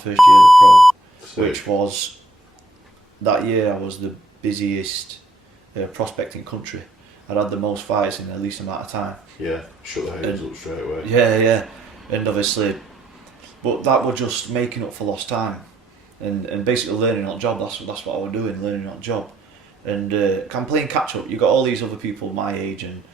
first year as a pro, Sick. which was, that year I was the busiest prospect in country. I'd had the most fights in the least amount of time. Yeah, shut the haters up straight away. Yeah, and obviously, but that was just making up for lost time, and basically learning on the job. That's what I was doing, learning on the job, and I'm playing catch up. You got all these other people my age and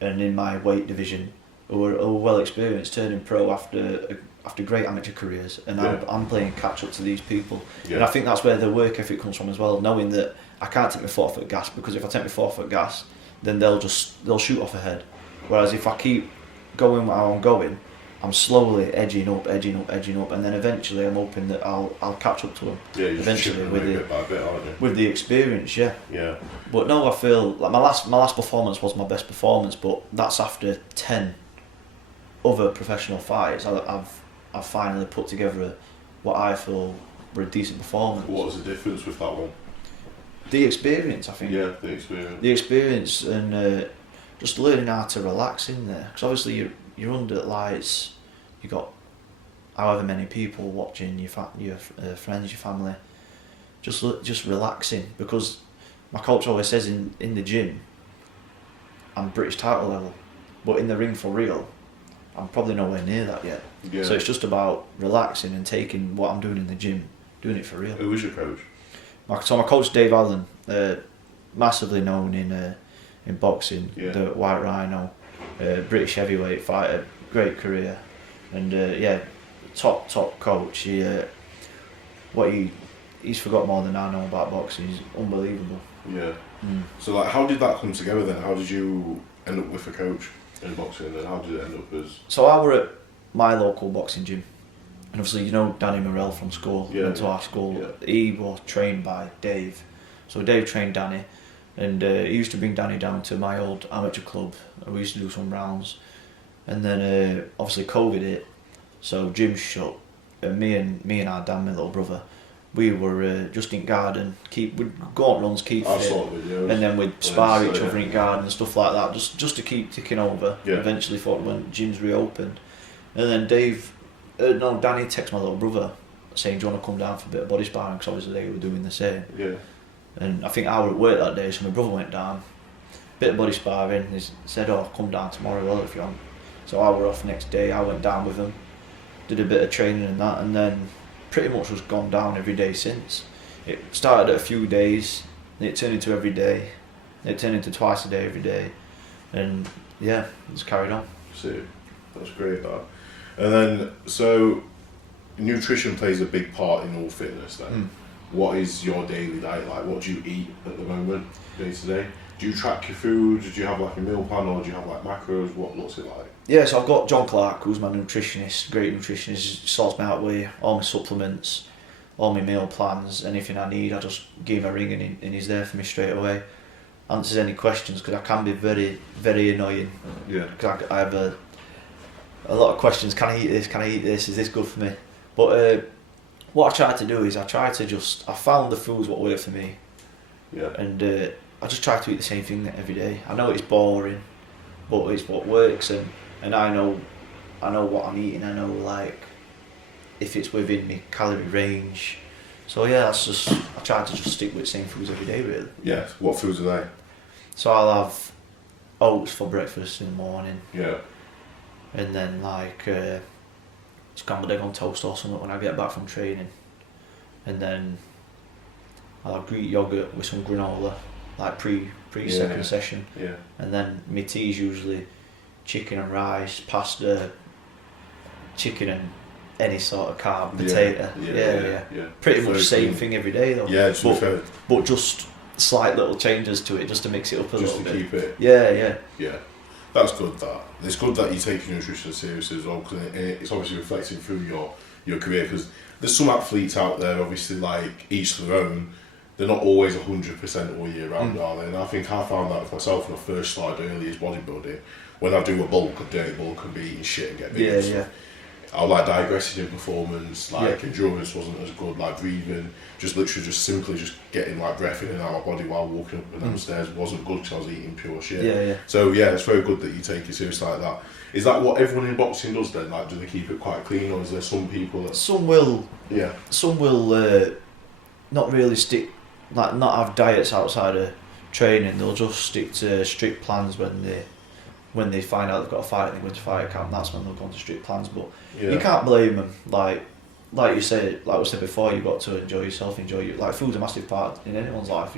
in my weight division who are well experienced, turning pro after great amateur careers, and I'm playing catch up to these people. Yeah. And I think that's where the work ethic comes from as well, knowing that I can't take my foot off at gas, because if I take my foot off at gas, then they'll shoot off ahead. Whereas if I keep going how I'm going, I'm slowly edging up, and then eventually I'm hoping that I'll catch up to them. Yeah, you're eventually chipping away bit by bit, aren't you? With the experience, yeah. Yeah. But no, I feel like my last performance was my best performance, but that's after 10 other professional fights. I've finally put together what I feel were a decent performance. What was the difference with that one? The experience, I think. Yeah, the experience. The experience and just learning how to relax in there. Because obviously you're under lights, you got however many people watching, your friends, your family. Just relaxing, because my coach always says in the gym, I'm British title level, but in the ring for real, I'm probably nowhere near that yet. Yeah. So it's just about relaxing and taking what I'm doing in the gym, doing it for real. Who was your coach? My coach Dave Allen, massively known in boxing, Yeah. the White Rhino, British heavyweight fighter, great career, and top coach. He's forgot more than I know about boxing. He's unbelievable. Yeah. So like, how did that come together then? How did you end up with a coach in boxing, and how did it end up as? So I were at my local boxing gym, and obviously you know Danny Morell from school, went to our school. Yeah. He was trained by Dave, so Dave trained Danny, and he used to bring Danny down to my old amateur club. We used to do some rounds, and then obviously COVID hit, so gym shut, and me and our Dan, my little brother, we were just in garden, we'd go on runs, keep I fit, saw videos. and then we'd spar each other in garden and stuff like that, just to keep ticking over. Yeah. Eventually, thought when gyms reopened, and then Danny texted my little brother saying, "Do you want to come down for a bit of body sparring?" Because obviously they were doing the same. Yeah. And I think I were at work that day, so my brother went down, bit of body sparring. He said, "Oh, come down tomorrow, well, if you want." So I were off next day. I went down with him, did a bit of training and that, and then pretty much was gone down every day since. It started at a few days, and it turned into every day, and it turned into twice a day every day, and yeah, it's carried on. See, that's great. That. And then, so nutrition plays a big part in all fitness. Then, what is your daily diet like? What do you eat at the moment, day to day? Do you track your food? Do you have like a meal plan, or do you have like macros? What's it like? Yeah, so I've got John Clark, who's my nutritionist, great nutritionist, sorts me out with all my supplements, all my meal plans, anything I need. I just give him a ring and he's there for me straight away. Answers any questions, because I can be very, very annoying. Yeah. Because I have a lot of questions. Can I eat this? Can I eat this? Is this good for me? But what I try to do is I found the foods what work for me. Yeah. And I just try to eat the same thing every day. I know it's boring, but it's what works, and I know what I'm eating. I know like if it's within my calorie range. So yeah, I try to just stick with the same foods every day, really. Yeah. What foods are they? So I'll have oats for breakfast in the morning, Yeah. and then like scrambled egg on toast or something when I get back from training, and then I'll have Greek yogurt with some granola, like pre second session. Yeah. And then my tea's usually chicken and rice, pasta, chicken and any sort of carb, potato. Yeah. Pretty much same thing every day though. Yeah, but just slight little changes to it just to mix it up a little bit. Just to keep it. Yeah. That's good. It's good that you take your nutrition seriously as well, because it's obviously reflecting through your career. Because there's some athletes out there, obviously, like each their own. They're not always 100% all year round, are they? And I think I found that with myself when I first started early as bodybuilding. When I do a dirty bulk and be eating shit and get big and stuff, I was like digressing in performance, like endurance wasn't as good, like breathing, just literally just simply just getting like breath in and out of my body while walking up and down the stairs wasn't good because I was eating pure shit. Yeah. So yeah, it's very good that you take it seriously like that. Is that what everyone in boxing does then? Like, do they keep it quite clean, or is there some people that... Some will not really stick, like not have diets outside of training. They'll just stick to strict plans when they find out they've got a fight and they go into fight camp. That's when they'll go into strict plans. But you can't blame them. Like you said, like we said before, you've got to enjoy yourself, like food's a massive part in anyone's life.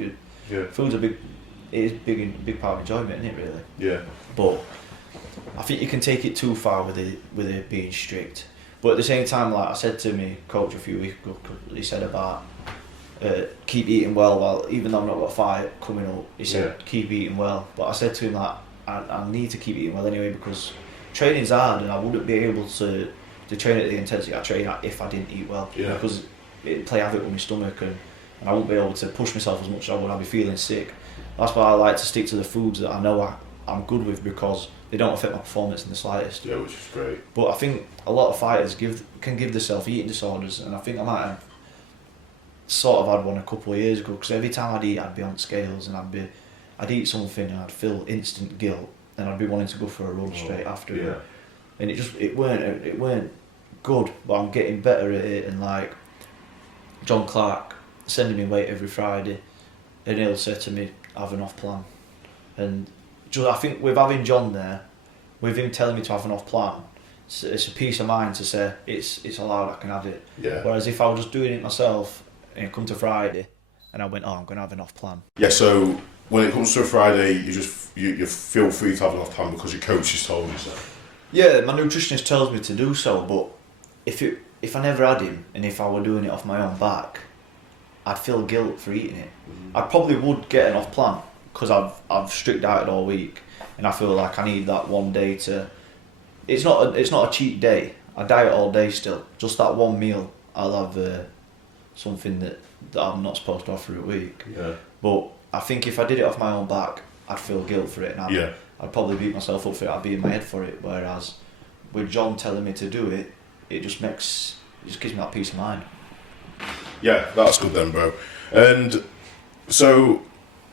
Food's a big part of enjoyment, isn't it? Really. Yeah. But I think you can take it too far with it being strict. But at the same time, like I said to my coach a few weeks ago, he said about keep eating well. Well, even though I've not got a fight coming up, he said keep eating well. But I said to him that I need to keep eating well anyway, because training's hard and I wouldn't be able to train at the intensity I train at if I didn't eat well. Yeah. Because it'd play havoc with my stomach and I wouldn't be able to push myself as much as I would. I'd be feeling sick. That's why I like to stick to the foods that I know I'm good with, because they don't affect my performance in the slightest. Yeah, which is great. But I think a lot of fighters can give themselves eating disorders, and I think I might have sort of had one a couple of years ago, because every time I'd eat, I'd be on scales and I'd eat something and I'd feel instant guilt and I'd be wanting to go for a run straight after it. And it weren't good, but I'm getting better at it. And like John Clark sending me weight every Friday, and he'll say to me, have an off plan. And just, I think with having John there, with him telling me to have an off plan, it's a peace of mind to say it's allowed, I can have it. Yeah. Whereas if I was just doing it myself and it come to Friday and I went, I'm going to have an off plan. Yeah, so when it comes to a Friday, you feel free to have an off plan because your coach has told you so. Yeah, my nutritionist tells me to do so, but if I never had him and if I were doing it off my own back, I'd feel guilt for eating it. I probably would get an off plan because I've strict dieted all week and I feel like I need that one day to... It's not a cheat day. I diet all day still. Just that one meal, I'll have something that I'm not supposed to have through a week. Yeah. But I think if I did it off my own back, I'd feel guilt for it, and I'd probably beat myself up for it. I'd be in my head for it. Whereas with John telling me to do it, it just gives me that peace of mind. Yeah, that's good then, bro. And so,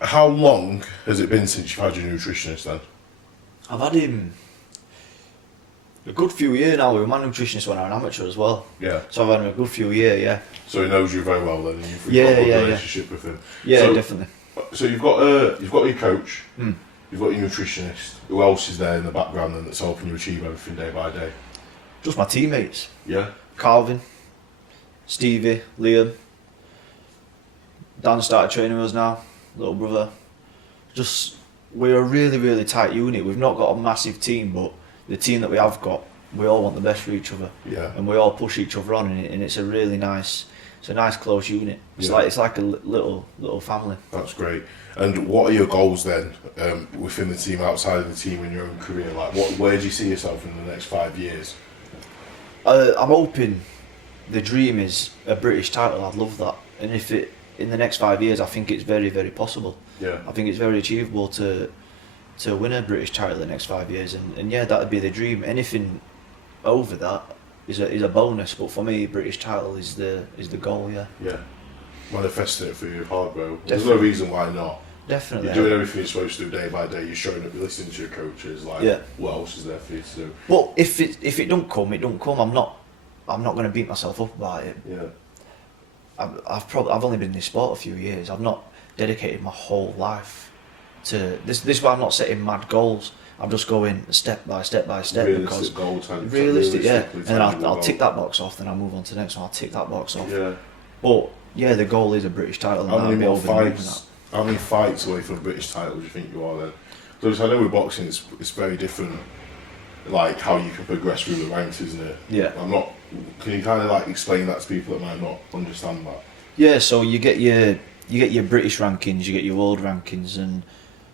how long has it been since you've had your nutritionist then? I've had him a good few years now. With my nutritionist when I was an amateur as well. Yeah. So I've had him a good few years, yeah. So he knows you very well then, and you've got a good relationship with him. Yeah, so, definitely. So you've got your coach, you've got your nutritionist. Who else is there in the background then that's helping you achieve everything day by day? Just my teammates. Yeah. Calvin, Stevie, Liam. Dan started training with us now, little brother. Just, we're a really, really tight unit. We've not got a massive team, but the team that we have got, we all want the best for each other. Yeah. And we all push each other on, and it's a really nice, close unit. It's like a little family. That's great. And what are your goals then within the team, outside of the team, in your own career? Like, where do you see yourself in the next 5 years? I'm hoping the dream is a British title. I'd love that, and if it in the next 5 years, I think it's very, very possible. Yeah. I think it's very achievable to win a British title in the next 5 years, and yeah, that'd be the dream. Anything over that is a bonus, but for me, British title is the goal. Yeah. Yeah. Manifesting it for you hard, bro. Definitely. There's no reason why not. Definitely. You're doing everything you're supposed to do day by day. You're showing up. You're listening to your coaches. Like, what else is there for you to do? But if it don't come, it don't come. I'm not going to beat myself up about it. Yeah. I've only been in this sport a few years. I've not dedicated my whole life to this. This is why I'm not setting mad goals. I'm just going step by step by step. Realistic goals. Realistic, yeah. And then I'll tick that box off. Then I'll move on to the next one. I'll tick that box off. Yeah. But yeah, the goal is a British title. How many fights away from a British title do you think you are then? Because I know with boxing, it's very different. Like how you can progress through the ranks, isn't it? Yeah. Can you kind of like explain that to people that might not understand that? Yeah. So you get your British rankings, you get your world rankings, and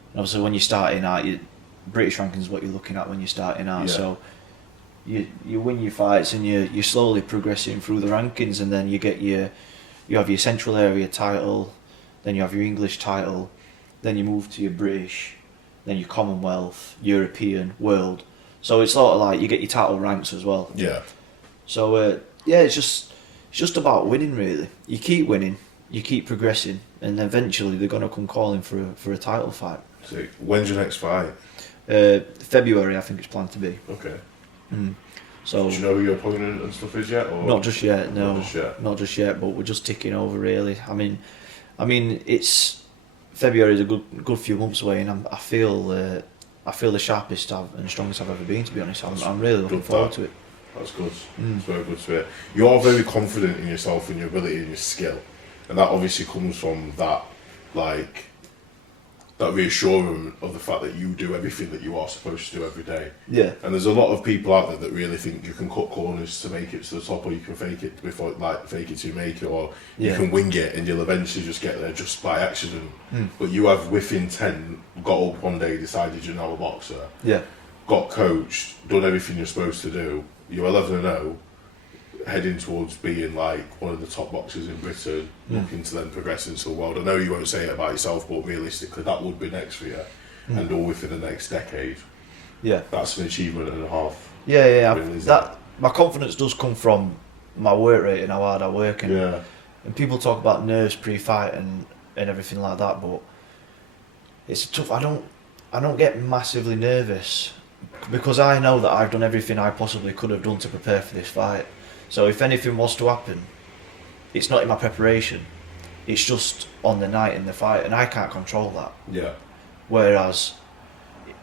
obviously when you're starting out, your British rankings is what you're looking at when you're starting out. Yeah. So you win your fights and you're slowly progressing through the rankings, and then you have your Central Area title, then you have your English title, then you move to your British, then your Commonwealth, European, World. So it's sort of like you get your title ranks as well. Yeah. So yeah, it's just about winning really. You keep winning, you keep progressing, and eventually they're gonna come calling for a title fight. So when's your next fight? February, I think it's planned to be. Okay. So do you know who your opponent and stuff is yet? Or? Not just yet, no. Not just yet. But we're just ticking over really. I mean, it's February is a good few months away, and I feel the sharpest and strongest I've ever been. To be honest, I'm really looking forward to it. That's good. It's very good to hear. You're very confident in yourself and your ability and your skill, and that obviously comes from that, like, that reassurance of the fact that you do everything that you are supposed to do every day. Yeah. And there's a lot of people out there that really think you can cut corners to make it to the top, or you can fake it before, like, fake it to make it, or you can wing it and you'll eventually just get there just by accident. But you have, with intent, got up one day, decided you're now a boxer. Yeah. Got coached, done everything you're supposed to do. You're 11-0, heading towards being like one of the top boxers in Britain, looking to then progress into the world. I know you won't say it about yourself, but realistically that would be next for you, and all within the next decade. Yeah. That's an achievement and a half. Yeah. Really, my confidence does come from my work rate and how hard I work, and people talk about nerves pre-fight and everything like that, but it's tough. I don't get massively nervous because I know that I've done everything I possibly could have done to prepare for this fight. So if anything was to happen, it's not in my preparation, it's just on the night in the fight, and I can't control that. Yeah. Whereas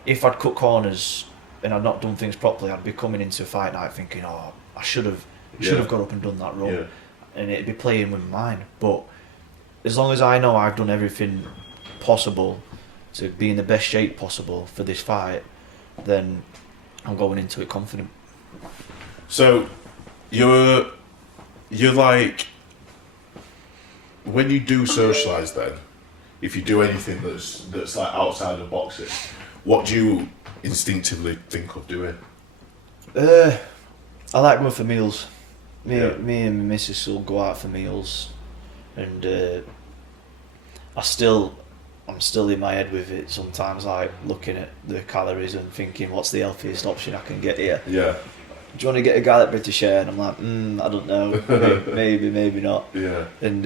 if I'd cut corners and I'd not done things properly, I'd be coming into a fight night thinking, oh, I should have got up and done that run, and it'd be playing with mine. But as long as I know I've done everything possible to be in the best shape possible for this fight, then I'm going into it confident. So you're like, when you do socialise then, if you do anything that's like outside of boxing, what do you instinctively think of doing? I like going for meals. Me and my missus will go out for meals, and I'm still in my head with it sometimes, like looking at the calories and thinking, what's the healthiest option I can get here? Yeah. Do you want to get a garlic British air? And I'm like, I don't know, maybe not. Yeah. And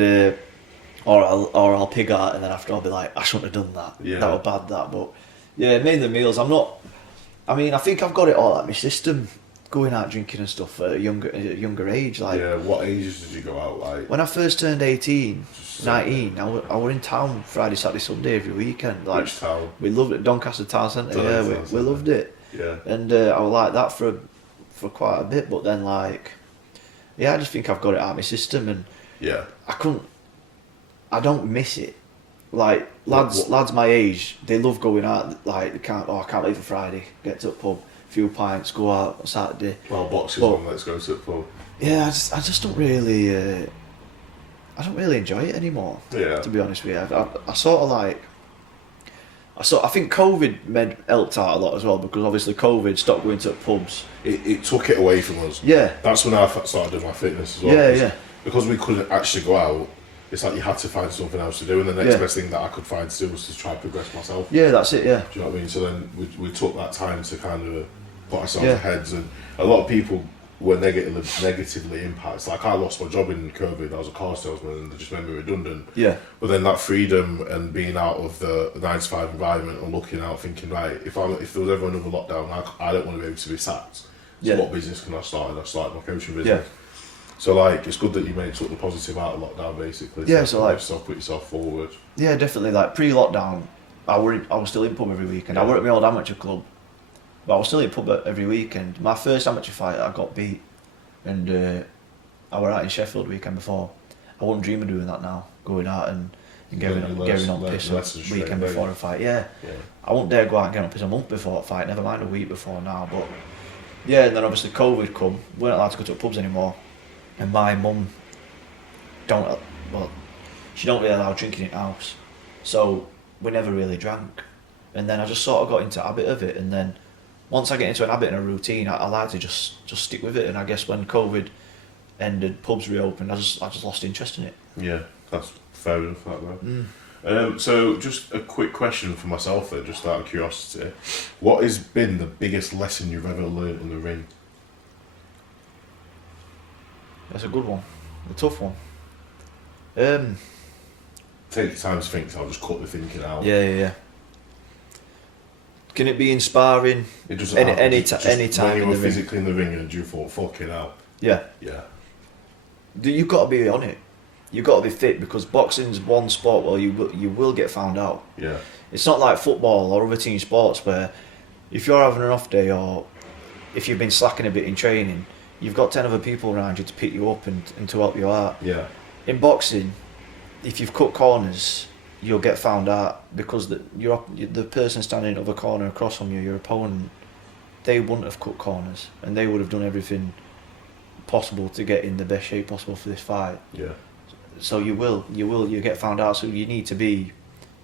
or I'll pig out, and then after I'll be like, I shouldn't have done that. Yeah. That was bad. That, but yeah, mainly meals. I think I've got it all at my system. Going out drinking and stuff at a younger age. Like, yeah, what ages did you go out, like? When I first turned 18, 19, I were in town Friday, Saturday, Sunday every weekend. Like, which town? We loved it, Doncaster Town Centre. Yeah, we loved it. Yeah. And I was like that for quite a bit, but then I just think I've got it out of my system, and yeah, I don't miss it. Like lads my age, they love going out. Like I can't wait for Friday, get to the pub, few pints, go out on Saturday. Well, boxes on, let's go to the pub. Yeah, I just don't really enjoy it anymore. Yeah. To be honest with you, I think COVID helped out a lot as well, because obviously COVID stopped going to pubs. It took it away from us. Yeah. That's when I started doing my fitness as well. Yeah. Because we couldn't actually go out, it's like you had to find something else to do, and the next best thing that I could find to do was to try and progress myself. Yeah, that's it, yeah. Do you know what I mean? So then we took that time to kind of put ourselves ahead, and a lot of people were negatively impacted. Like, I lost my job in COVID, I was a car salesman, and they just made me redundant. Yeah. But then that freedom and being out of the 9-to-5 environment and looking out, thinking, right, if there was ever another lockdown, I don't want to be able to be sacked. So what business can I start? And I started my coaching business. Yeah. So like, it's good that you took the positive out of lockdown, basically. Yeah, so like, put yourself forward. Yeah, definitely. Like, pre-lockdown, I was still in pub every weekend. I worked at my old amateur club, but I was still in pub every weekend. My first amateur fight, I got beat, and I were out in Sheffield the weekend before. I wouldn't dream of doing that now, going out and getting on piss a weekend before a fight. Yeah. I won't dare go out and get on piss a month before a fight, never mind a week before now. But yeah, and then obviously COVID come, we weren't allowed to go to pubs anymore. And my mum she don't really allow drinking in the house, so we never really drank. And then I just sort of got into a habit of it, and then once I get into an habit and a routine, I like to just stick with it. And I guess when COVID ended, pubs reopened, I just lost interest in it. Yeah, that's fair enough, that. So just a quick question for myself then, just out of curiosity. What has been the biggest lesson you've ever learned in the ring? That's a good one. A tough one. Take your time to think, so I'll just cut the thinking out. Yeah. Can it be inspiring? It doesn't any just time when you in were the ring. physically in the ring and you thought, fucking hell. Yeah. Yeah. You've got to be on it. You've got to be fit, because boxing's one sport where you will get found out. Yeah. It's not like football or other team sports where if you're having an off day or if you've been slacking a bit in training, you've got 10 other people around you to pick you up and to help you out. Yeah. In boxing, if you've cut corners, you'll get found out, because the person standing in the other corner across from you, your opponent, they wouldn't have cut corners and they would have done everything possible to get in the best shape possible for this fight. Yeah. So you get found out, so you need to be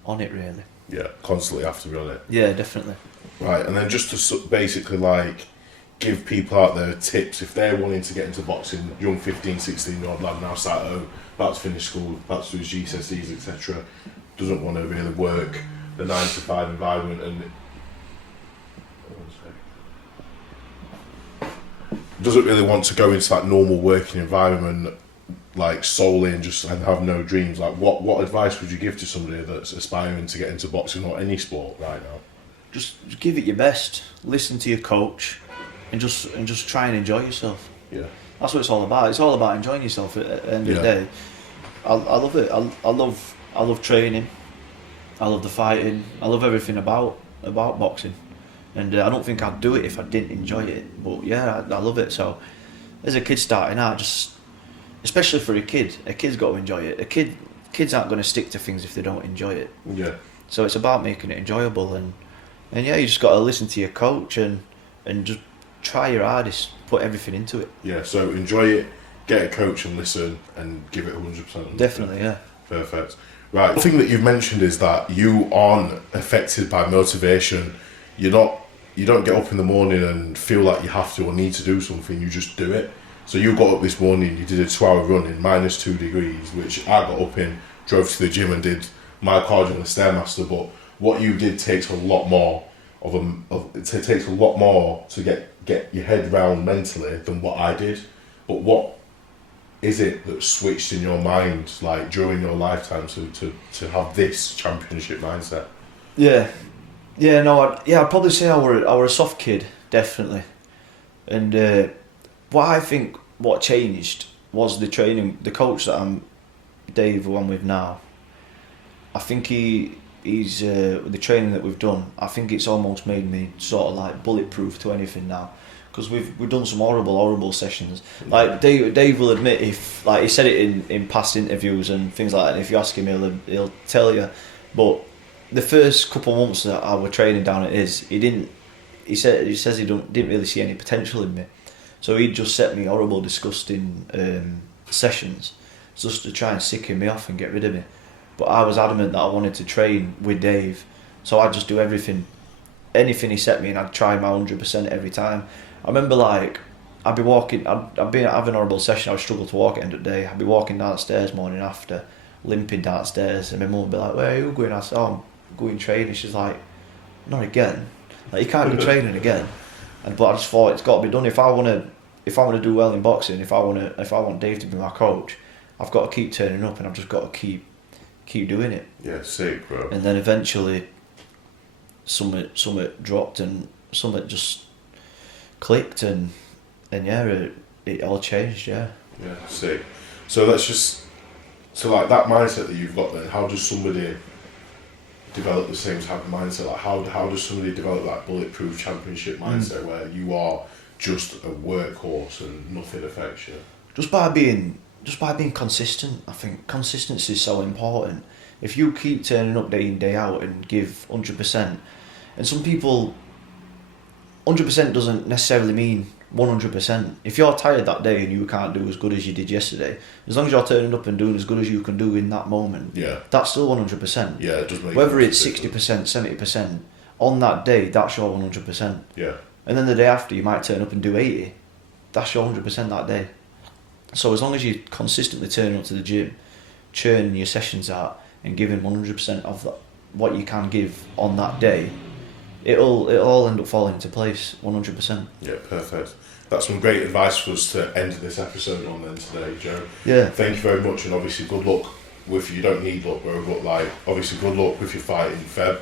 on it, really. Yeah, constantly have to be on it. Yeah, definitely. Right, and then just to basically like give people out there tips if they're wanting to get into boxing, young 15, 16-year-old lad now sat at home, about to finish school, about to do his GCSEs, etc., doesn't want to really work the 9 to 5 environment and doesn't really want to go into that normal working environment like solely and just and have no dreams. Like what advice would you give to somebody that's aspiring to get into boxing or any sport right now? Just give it your best. Listen to your coach, and just try and enjoy yourself. Yeah, that's what it's all about. It's all about enjoying yourself at the end of the day. I love it. I love training. I love the fighting. I love everything about boxing, and I don't think I'd do it if I didn't enjoy it. But yeah, I love it. So as a kid starting out, especially for a kid's got to enjoy it. Kids aren't going to stick to things if they don't enjoy it. Yeah. So it's about making it enjoyable, and yeah, you just got to listen to your coach and just try your hardest, put everything into it. Yeah. So enjoy it, get a coach and listen, and give it 100%. Definitely, yeah. Perfect. Right. The thing that you've mentioned is that you aren't affected by motivation. You don't get up in the morning and feel like you have to or need to do something. You just do it. So you got up this morning, you did a 2-hour run in -2 degrees, which I got up in, drove to the gym and did my cardio on the Stairmaster. But what you did takes a lot more it takes a lot more to get your head round mentally than what I did. But what is it that switched in your mind, like during your lifetime, to have this championship mindset? I'd probably say I were a soft kid, definitely, and what changed was the training. The coach that Dave, who I'm with now, I think he's the training that we've done. I think it's almost made me sort of like bulletproof to anything now, because we've done some horrible sessions. Like Dave will admit, if like he said it in past interviews and things like that. And if you ask him, he'll tell you. But the first couple of months that I were training down at his, he says he didn't really see any potential in me. So he'd just set me horrible, disgusting sessions just to try and sicken me off and get rid of me. But I was adamant that I wanted to train with Dave, so I'd just do anything he set me, and I'd try my 100% every time. I remember like I'd be having a horrible session. I would struggle to walk at the end of the day. I'd be walking downstairs morning after, limping downstairs, and my mum would be like, "Where are you going?" I said, "Oh, I'm going training." She's like, "Not again. Like you can't be training again." But I just thought it's got to be done. If I want to do well in boxing, if I want Dave to be my coach, I've got to keep turning up, and I've just got to keep doing it. Yeah, sick, bro. And then eventually, something dropped, and something just clicked, and yeah, it all changed. Yeah. Yeah, sick. So like that mindset that you've got then, how does somebody develop the same type of mindset? Like how does somebody develop that bulletproof championship mindset where you are just a workhorse and nothing affects you? Just by being consistent. I think consistency is so important. If you keep turning up day in, day out and give 100%, and some people, 100% doesn't necessarily mean 100%. If you're tired that day and you can't do as good as you did yesterday, as long as you're turning up and doing as good as you can do in that moment, that's still 100%. Yeah, it does make whether it's 60%, 70%, on that day, that's your 100%. Yeah. And then the day after, you might turn up and do 80. That's your 100% that day. So as long as you're consistently turning up to the gym, churning your sessions out, and giving 100% of that, what you can give on that day, it'll all end up falling into place 100%. Yeah, perfect. that's some great advice for us to end this episode on then today, Joe. Yeah. Thank you very much, and obviously good luck with, you don't need luck, bro, but like, obviously good luck with your fight in Feb.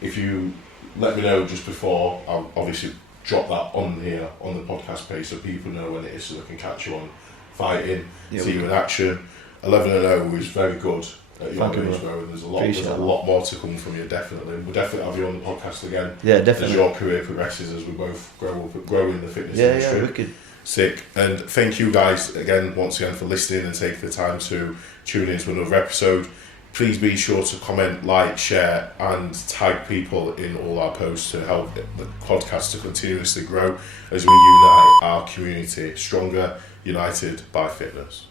If you let me know just before, I'll obviously drop that on here on the podcast page so people know when it is, so they can catch you on fighting, see you in action. 11-0 is very good at your age, bro, and there's a lot more to come from you, definitely. We'll definitely have you on the podcast again. Yeah, definitely. As your career progresses, as we both grow in the fitness industry. Yeah, wicked. Sick. And thank you guys once again for listening and taking the time to tune in to another episode. Please be sure to comment, like, share, and tag people in all our posts to help the podcast to continuously grow as we unite our community. Stronger, united by fitness.